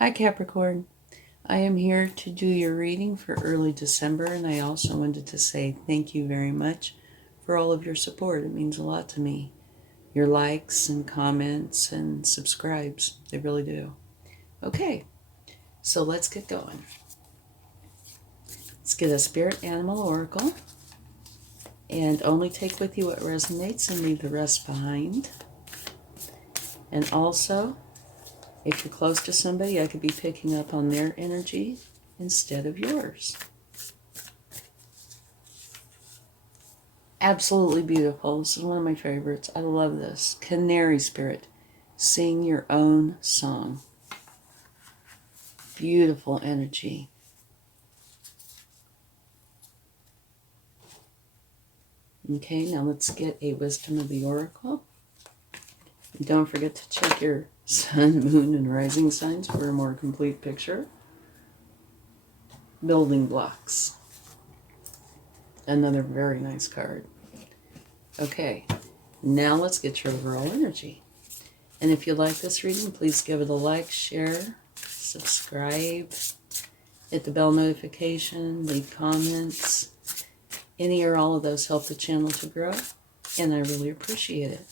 Hi Capricorn, I am here to do your reading for early December, and I also wanted to say thank you very much for all of your support. It means a lot to me. Your likes and comments and subscribes, they really do. Okay, so let's get going. Let's get a spirit animal oracle, and only take with you what resonates and leave the rest behind. And also, if you're close to somebody, I could be picking up on their energy instead of yours. Absolutely beautiful. This is one of my favorites. I love this. Canary spirit. Sing your own song. Beautiful energy. Okay, now let's get a wisdom of the oracle. And don't forget to check your sun, moon, and rising signs for a more complete picture. Building blocks. Another very nice card. Okay, now let's get your overall energy. And if you like this reading, please give it a like, share, subscribe, hit the bell notification, leave comments. Any or all of those help the channel to grow, and I really appreciate it.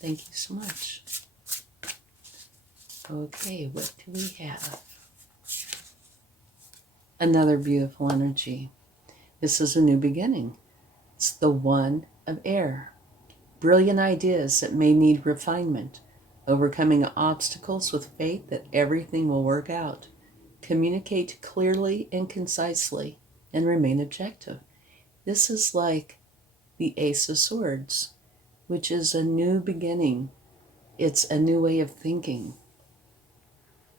Thank you so much. Okay, what do we have? Another beautiful energy. This is a new beginning. It's the one of air. Brilliant ideas that may need refinement. Overcoming obstacles with faith that everything will work out. Communicate clearly and concisely and remain objective. This is like the Ace of Swords, which is a new beginning. It's a new way of thinking.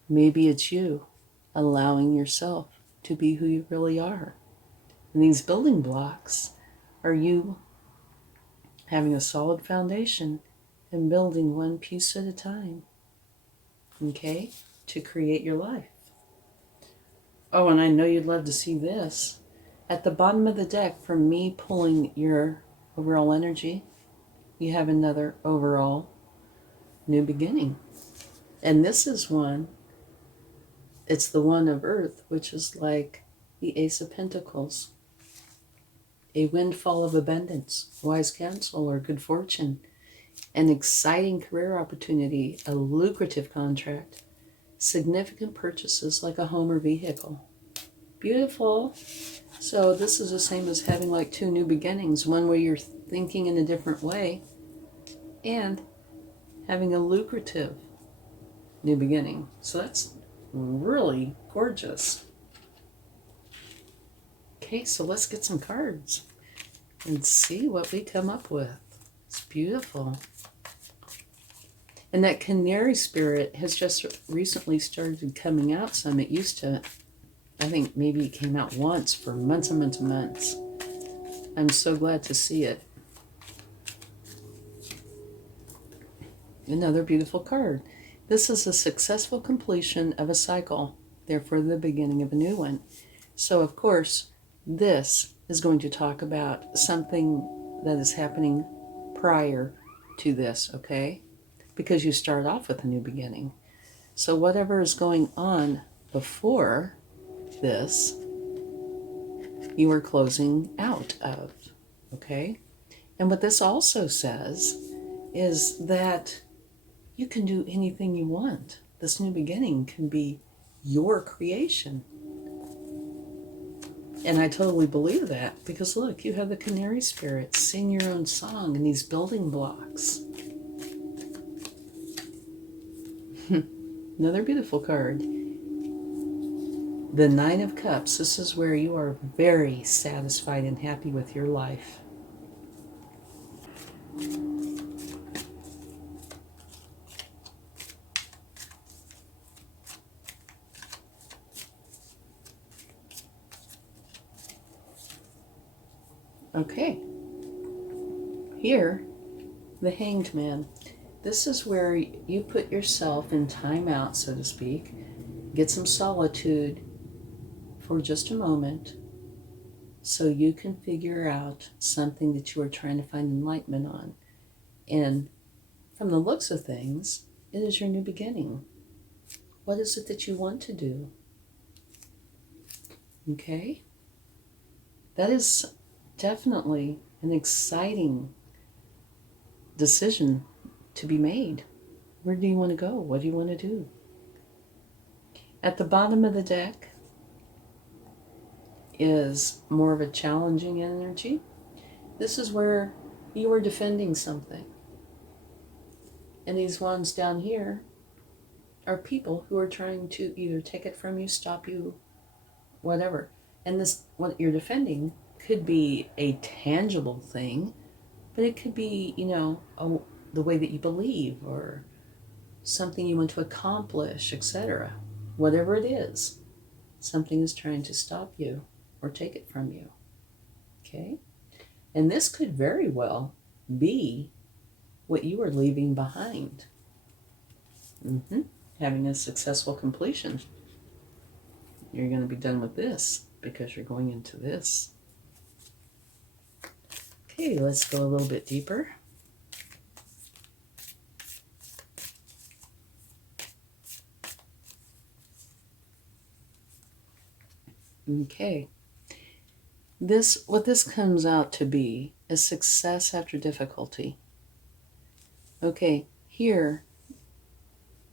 Maybe it's you allowing yourself to be who you really are. And these building blocks are you having a solid foundation and building one piece at a time, okay, to create your life. Oh, and I know you'd love to see this. At the bottom of the deck, from me pulling your overall energy, you have another overall new beginning. And this is one, it's the one of Earth, which is like the Ace of Pentacles. A windfall of abundance, wise counsel, or good fortune. An exciting career opportunity, a lucrative contract, significant purchases like a home or vehicle. Beautiful. So this is the same as having like two new beginnings, one where you're thinking in a different way and having a lucrative new beginning. So that's really gorgeous. Okay, so let's get some cards and see what we come up with. It's beautiful. And that canary spirit has just recently started coming out some. It used to, I think maybe it came out once for months and months and months. I'm so glad to see it. Another beautiful card. This is a successful completion of a cycle, therefore the beginning of a new one. So of course, this is going to talk about something that is happening prior to this, okay? Because you start off with a new beginning. So whatever is going on before this, you are closing out of, okay? And what this also says is that you can do anything you want. This new beginning can be your creation. And I totally believe that, because look, you have the canary spirit. Sing your own song and these building blocks. Another beautiful card. The Nine of Cups. This is where you are very satisfied and happy with your life. Okay. Here, the Hanged Man. This is where you put yourself in time out, so to speak. Get some solitude for just a moment so you can figure out something that you are trying to find enlightenment on. And from the looks of things, it is your new beginning. What is it that you want to do? Okay? That is definitely an exciting decision to be made. Where do you want to go? What do you want to do? At the bottom of the deck is more of a challenging energy. This is where you are defending something. And these ones down here are people who are trying to either take it from you, stop you, whatever. And this, what you're defending, could be a tangible thing, but it could be, the way that you believe or something you want to accomplish, etc. Whatever it is, something is trying to stop you or take it from you. Okay? And this could very well be what you are leaving behind. Having a successful completion. You're going to be done with this because you're going into this. Okay, let's go a little bit deeper. Okay. What this comes out to be is success after difficulty. Okay, here,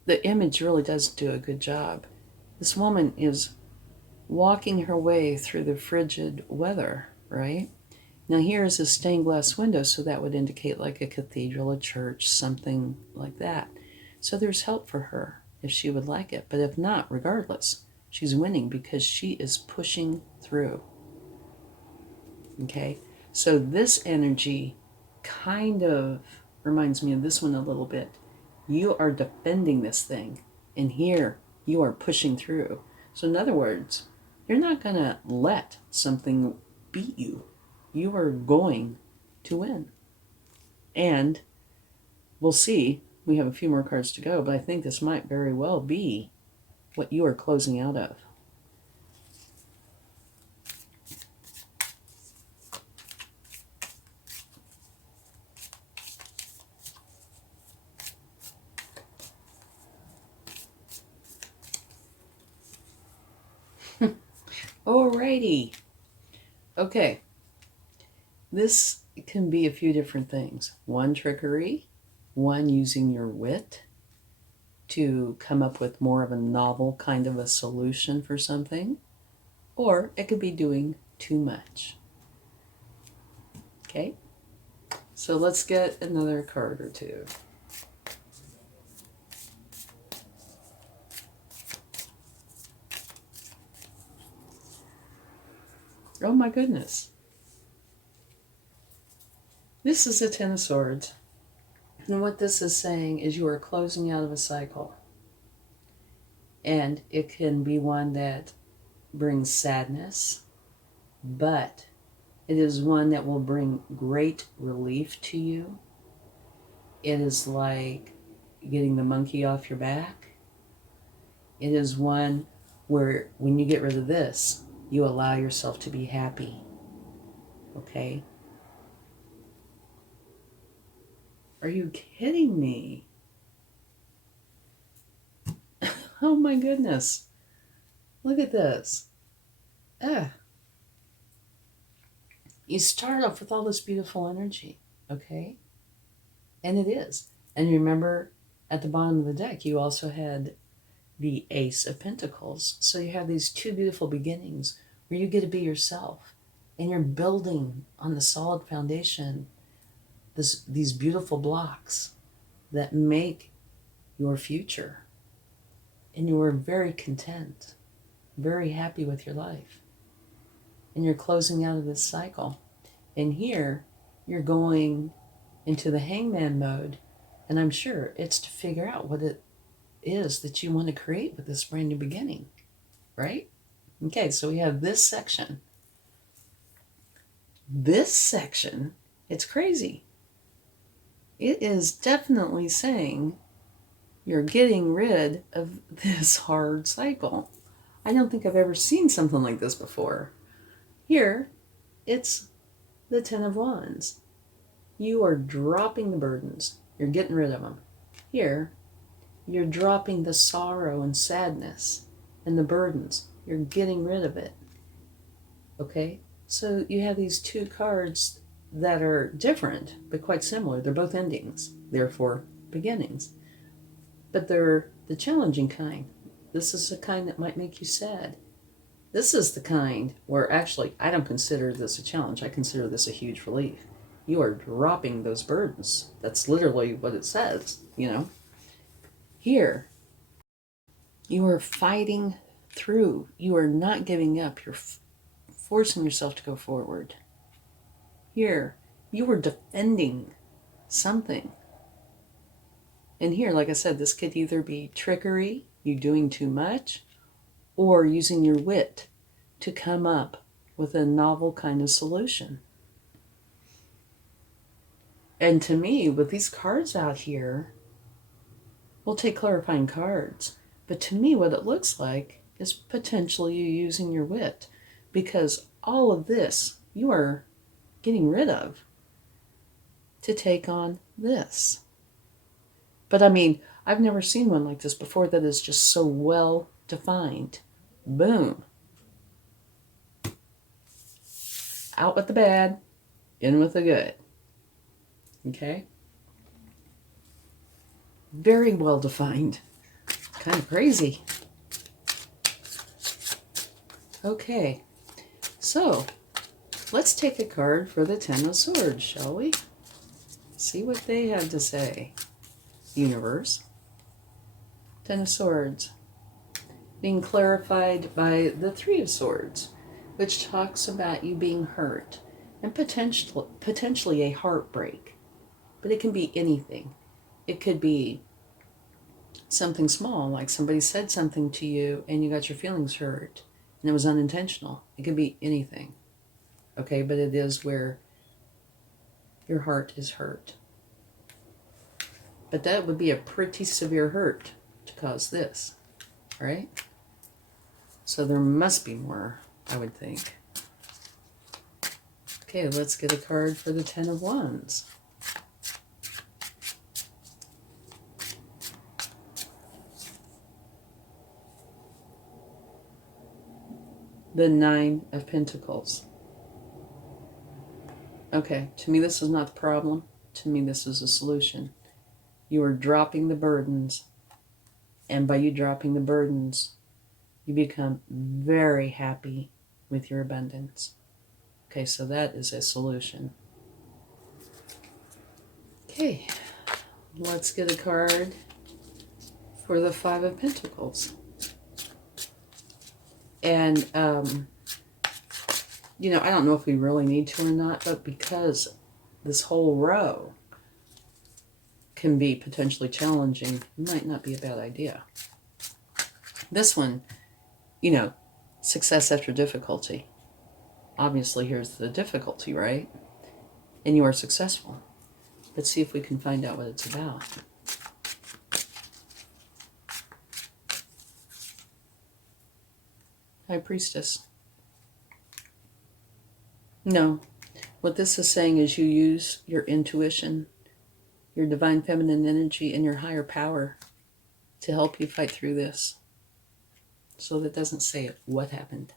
the image really does do a good job. This woman is walking her way through the frigid weather, right? Now here is a stained glass window, so that would indicate like a cathedral, a church, something like that. So there's help for her if she would like it. But if not, regardless, she's winning because she is pushing through. Okay? So this energy kind of reminds me of this one a little bit. You are defending this thing, and here you are pushing through. So in other words, you're not going to let something beat you. You are going to win. And we'll see. We have a few more cards to go, but I think this might very well be what you are closing out of. Alrighty. Okay. This can be a few different things. One, trickery. One, using your wit to come up with more of a novel kind of a solution for something. Or it could be doing too much. Okay? So let's get another card or two. Oh my goodness. This is a Ten of Swords. And what this is saying is you are closing out of a cycle. And it can be one that brings sadness, but it is one that will bring great relief to you. It is like getting the monkey off your back. It is one where when you get rid of this, you allow yourself to be happy. Okay? Are you kidding me? Oh my goodness. Look at this. You start off with all this beautiful energy, okay? And it is. And remember, at the bottom of the deck, you also had the Ace of Pentacles. So you have these two beautiful beginnings where you get to be yourself. And you're building on the solid foundation these beautiful blocks that make your future. And you are very content, very happy with your life. And you're closing out of this cycle. And here, you're going into the hangman mode. And I'm sure it's to figure out what it is that you want to create with this brand new beginning. Right? Okay, so we have this section. This section, it's crazy. It is definitely saying you're getting rid of this hard cycle. I don't think I've ever seen something like this before. Here, it's the Ten of Wands. You are dropping the burdens. You're getting rid of them. Here, You're dropping the sorrow and sadness and the burdens. You're getting rid of it. Okay? So you have these two cards that are different, but quite similar. They're both endings, therefore beginnings. But they're the challenging kind. This is the kind that might make you sad. This is the kind where actually I don't consider this a challenge. I consider this a huge relief. You are dropping those burdens. That's literally what it says, you know. Here, you are fighting through. You are not giving up. You're forcing yourself to go forward. Here, you are defending something. And here, like I said, this could either be trickery, you doing too much, or using your wit to come up with a novel kind of solution. And to me, with these cards out here, we'll take clarifying cards. But to me, what it looks like is potentially you using your wit, because all of this you are getting rid of to take on this. But I mean, I've never seen one like this before that is just so well defined. Boom. Out with the bad, in with the good. Okay? Very well defined. Kind of crazy. Okay, so let's take a card for the Ten of Swords, shall we? See what they have to say. Universe. Ten of Swords. Being clarified by the Three of Swords, which talks about you being hurt and potentially a heartbreak. But it can be anything. It could be something small, like somebody said something to you and you got your feelings hurt and it was unintentional. It could be anything. Okay, but it is where your heart is hurt. But that would be a pretty severe hurt to cause this, right? So there must be more, I would think. Okay, let's get a card for the Ten of Wands. The Nine of Pentacles. Okay, to me this is not the problem. To me this is a solution. You are dropping the burdens, and by you dropping the burdens, you become very happy with your abundance. Okay, so that is a solution. Okay, let's get a card for the Five of Pentacles. And, you know, I don't know if we really need to or not, but because this whole row can be potentially challenging, it might not be a bad idea. This one, you know, success after difficulty. Obviously, here's the difficulty, right? And you are successful. Let's see if we can find out what it's about. High Priestess. No. What this is saying is you use your intuition, your divine feminine energy, and your higher power to help you fight through this. So that doesn't say what happened.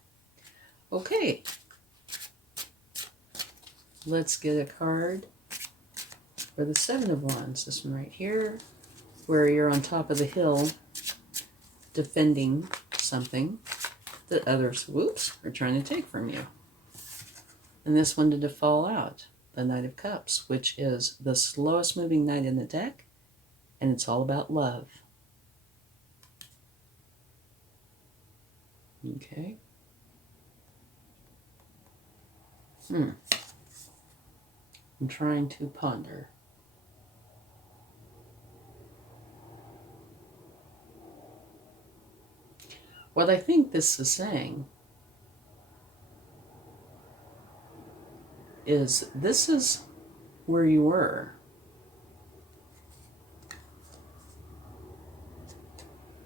Okay. Let's get a card for the Seven of Wands. This one right here, where you're on top of the hill defending something that others, whoops, are trying to take from you. And this one to fall out, the Knight of Cups, which is the slowest moving knight in the deck, and it's all about love. Okay. I'm trying to ponder. What I think this is saying is this is where you were.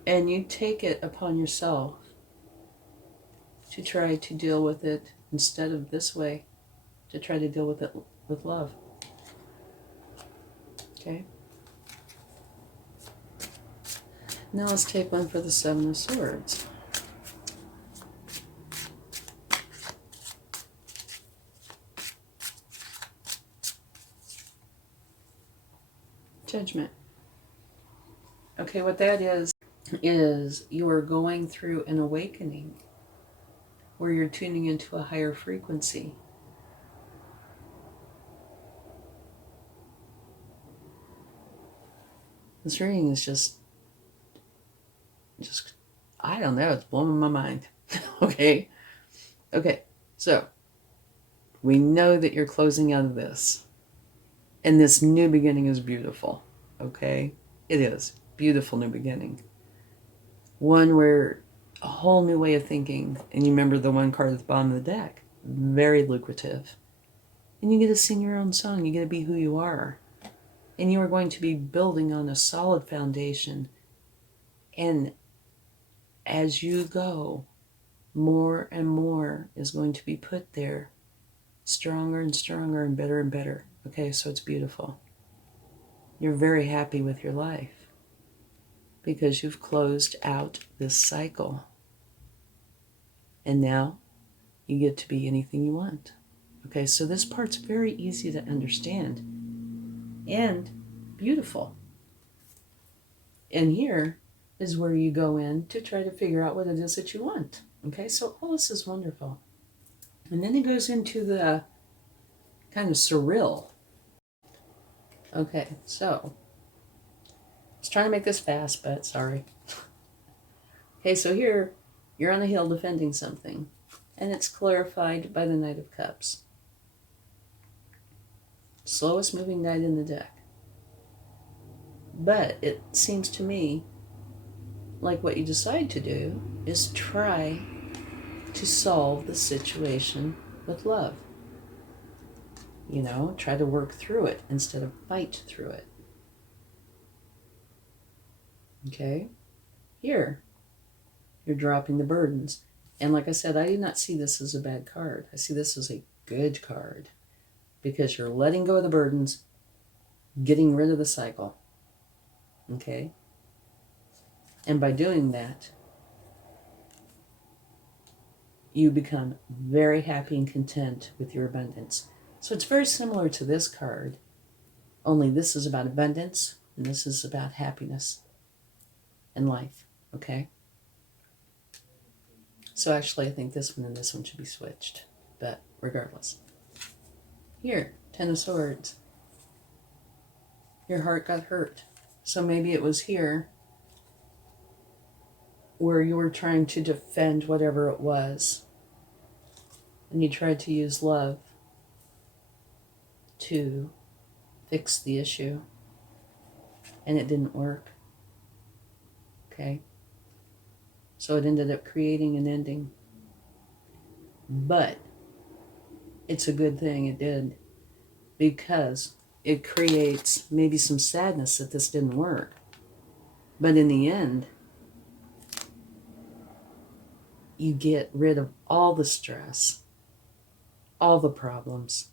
And you take it upon yourself to try to deal with it instead of this way, to try to deal with it with love. Okay? Now let's take one for the Seven of Swords. Judgment. Okay, what that is you are going through an awakening where you're tuning into a higher frequency. This reading is just I don't know, it's blowing my mind. Okay, so we know that you're closing out of this, and this new beginning is beautiful. Okay, it is beautiful new beginning, one where a whole new way of thinking. And you remember the one card at the bottom of the deck, very lucrative, and you get to sing your own song. You get to be who you are, and you are going to be building on a solid foundation. And as you go, more and more is going to be put there, stronger and stronger and better. Okay, so it's beautiful. You're very happy with your life because you've closed out this cycle. And now you get to be anything you want. Okay, so this part's very easy to understand and beautiful. And here is where you go in to try to figure out what it is that you want. Okay, so all this is wonderful. And then it goes into the kind of surreal. Okay, so I was trying to make this fast, but sorry. Okay, so here you're on a hill defending something, and it's clarified by the Knight of Cups. Slowest moving knight in the deck. But it seems to me like what you decide to do is try to solve the situation with love. You know, try to work through it instead of fight through it. Okay? Here, you're dropping the burdens. And like I said, I do not see this as a bad card. I see this as a good card because you're letting go of the burdens, getting rid of the cycle. Okay? And by doing that, you become very happy and content with your abundance. So it's very similar to this card, only this is about abundance and this is about happiness and life. Okay? So actually, I think this one and this one should be switched, but regardless. Here, Ten of Swords. Your heart got hurt. So maybe it was here where you were trying to defend whatever it was, and you tried to use love to fix the issue, and it didn't work. Okay? So it ended up creating an ending. But it's a good thing it did, because it creates maybe some sadness that this didn't work. But in the end, you get rid of all the stress, all the problems,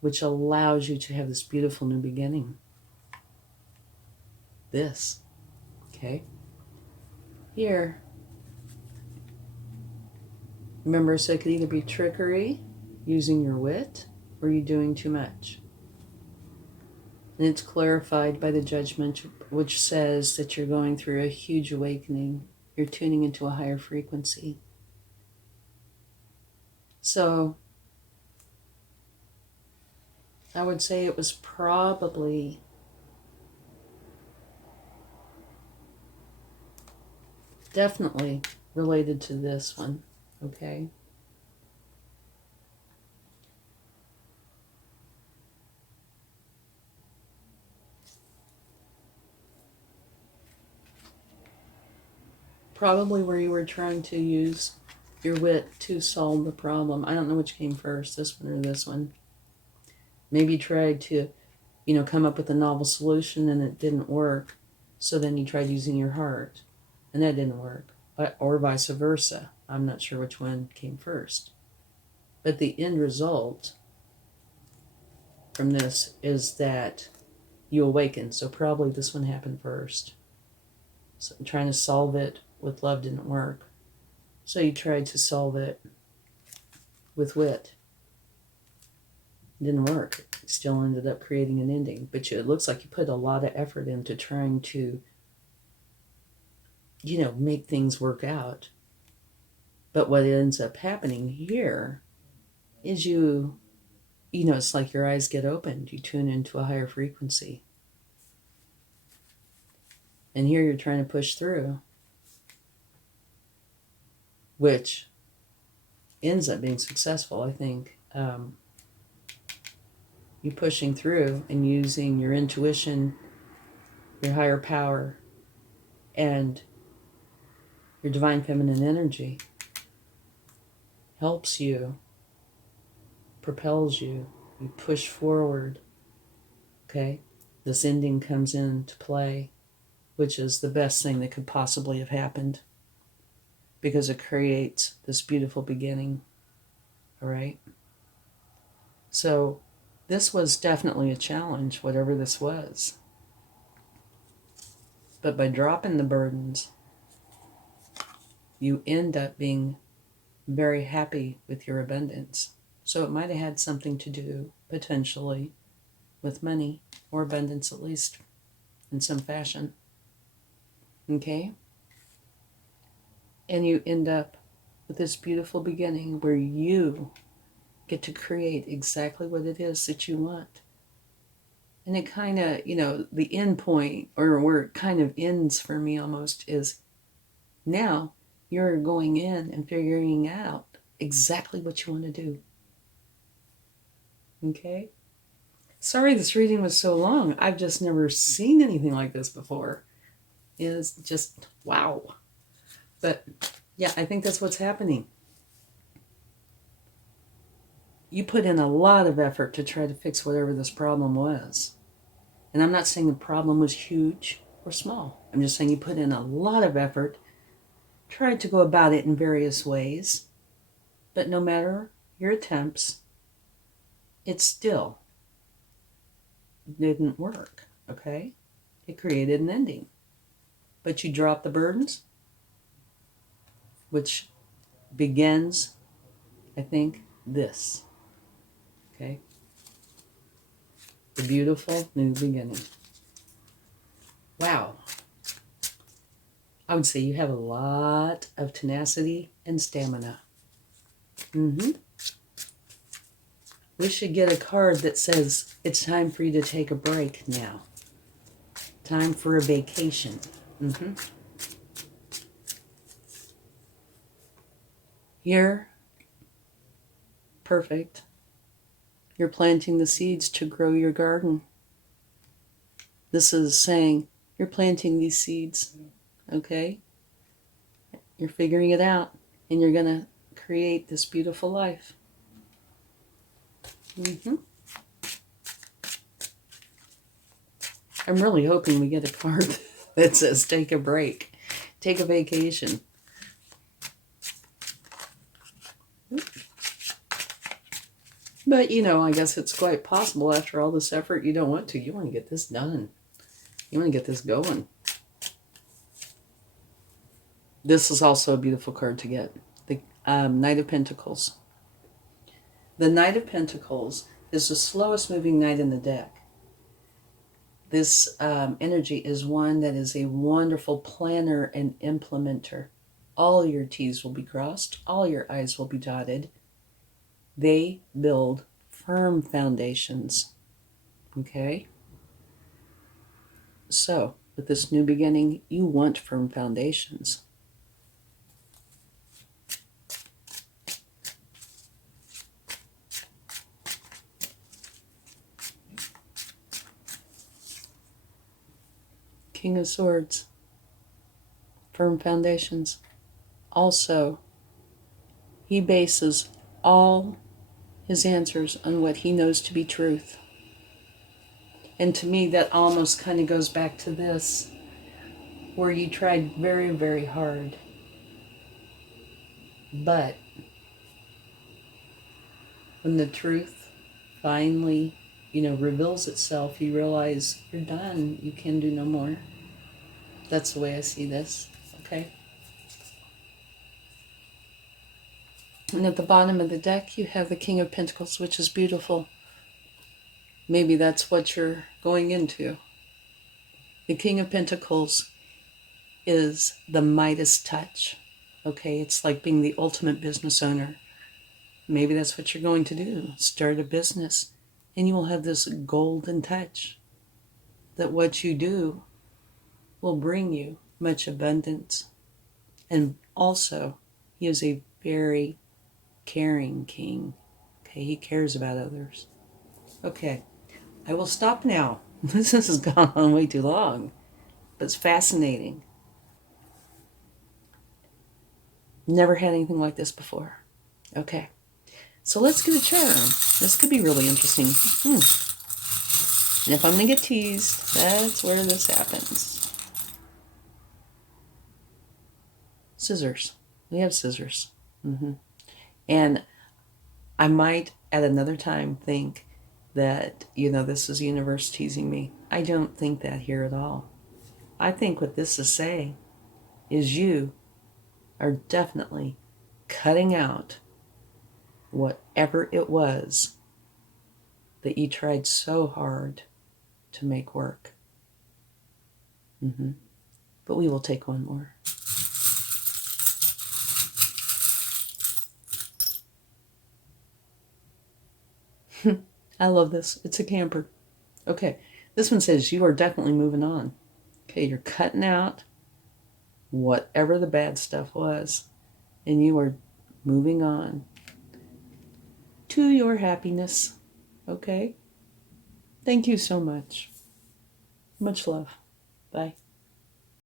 which allows you to have this beautiful new beginning. This, okay? Here, remember, so it could either be trickery, using your wit, or you doing too much. And it's clarified by the Judgment, which says that you're going through a huge awakening. You're tuning into a higher frequency. So I would say it was probably definitely related to this one, okay? Probably where you were trying to use your wit to solve the problem. I don't know which came first, this one or this one. Maybe you tried to, come up with a novel solution and it didn't work. So then you tried using your heart and that didn't work. Or vice versa. I'm not sure which one came first. But the end result from this is that you awaken. So probably this one happened first. trying to solve it with love didn't work. So you tried to solve it with wit. Didn't work. Still ended up creating an ending. But it looks like you put a lot of effort into trying to, make things work out. But what ends up happening here is it's like your eyes get opened. You tune into a higher frequency. And here you're trying to push through, which ends up being successful, I think. You pushing through and using your intuition, your higher power, and your divine feminine energy helps you, propels you, you push forward, okay? This ending comes into play, which is the best thing that could possibly have happened because it creates this beautiful beginning, all right? So this was definitely a challenge, whatever this was. But by dropping the burdens, you end up being very happy with your abundance. So it might have had something to do, potentially, with money, or abundance at least, in some fashion. Okay? And you end up with this beautiful beginning where you get to create exactly what it is that you want. And it kind of, the end point, or where it kind of ends for me almost, is now you're going in and figuring out exactly what you want to do. Okay? Sorry this reading was so long. I've just never seen anything like this before. It's just, wow. But yeah, I think that's what's happening. You put in a lot of effort to try to fix whatever this problem was. And I'm not saying the problem was huge or small. I'm just saying you put in a lot of effort, tried to go about it in various ways, but no matter your attempts, it still didn't work, okay? It created an ending. But you dropped the burdens, which begins, I think, this, okay? The beautiful new beginning. Wow. I would say you have a lot of tenacity and stamina. We should get a card that says, it's time for you to take a break now. Time for a vacation. Here, perfect. You're planting the seeds to grow your garden. This is saying, you're planting these seeds, okay? You're figuring it out, and you're going to create this beautiful life. I'm really hoping we get a card that says take a break, take a vacation. But, I guess it's quite possible after all this effort, you don't want to. You want to get this done. You want to get this going. This is also a beautiful card to get. The Knight of Pentacles. The Knight of Pentacles is the slowest moving knight in the deck. This energy is one that is a wonderful planner and implementer. All your T's will be crossed. All your I's will be dotted. They build firm foundations. Okay? So, with this new beginning, you want firm foundations. King of Swords. Firm foundations. Also, he bases all his answers on what he knows to be truth. And to me, that almost kind of goes back to this, where you tried very, very hard. But when the truth finally, reveals itself, you realize you're done. You can do no more. That's the way I see this. Okay. And at the bottom of the deck, you have the King of Pentacles, which is beautiful. Maybe that's what you're going into. The King of Pentacles is the Midas touch. Okay, it's like being the ultimate business owner. Maybe that's what you're going to do. Start a business, and you will have this golden touch that what you do will bring you much abundance. And also, he is a very caring king. Okay, he cares about others. Okay, I will stop now. This has gone on way too long, but it's fascinating. Never had anything like this before. Okay, so let's get a charm. This could be really interesting. And if I'm going to get teased, that's where this happens. Scissors. We have scissors. And I might at another time think that, this is the universe teasing me. I don't think that here at all. I think what this is saying is you are definitely cutting out whatever it was that you tried so hard to make work. But we will take one more. I love this. It's a camper. Okay, this one says you are definitely moving on. Okay, you're cutting out whatever the bad stuff was, and you are moving on to your happiness. Okay? Thank you so much. Much love. Bye.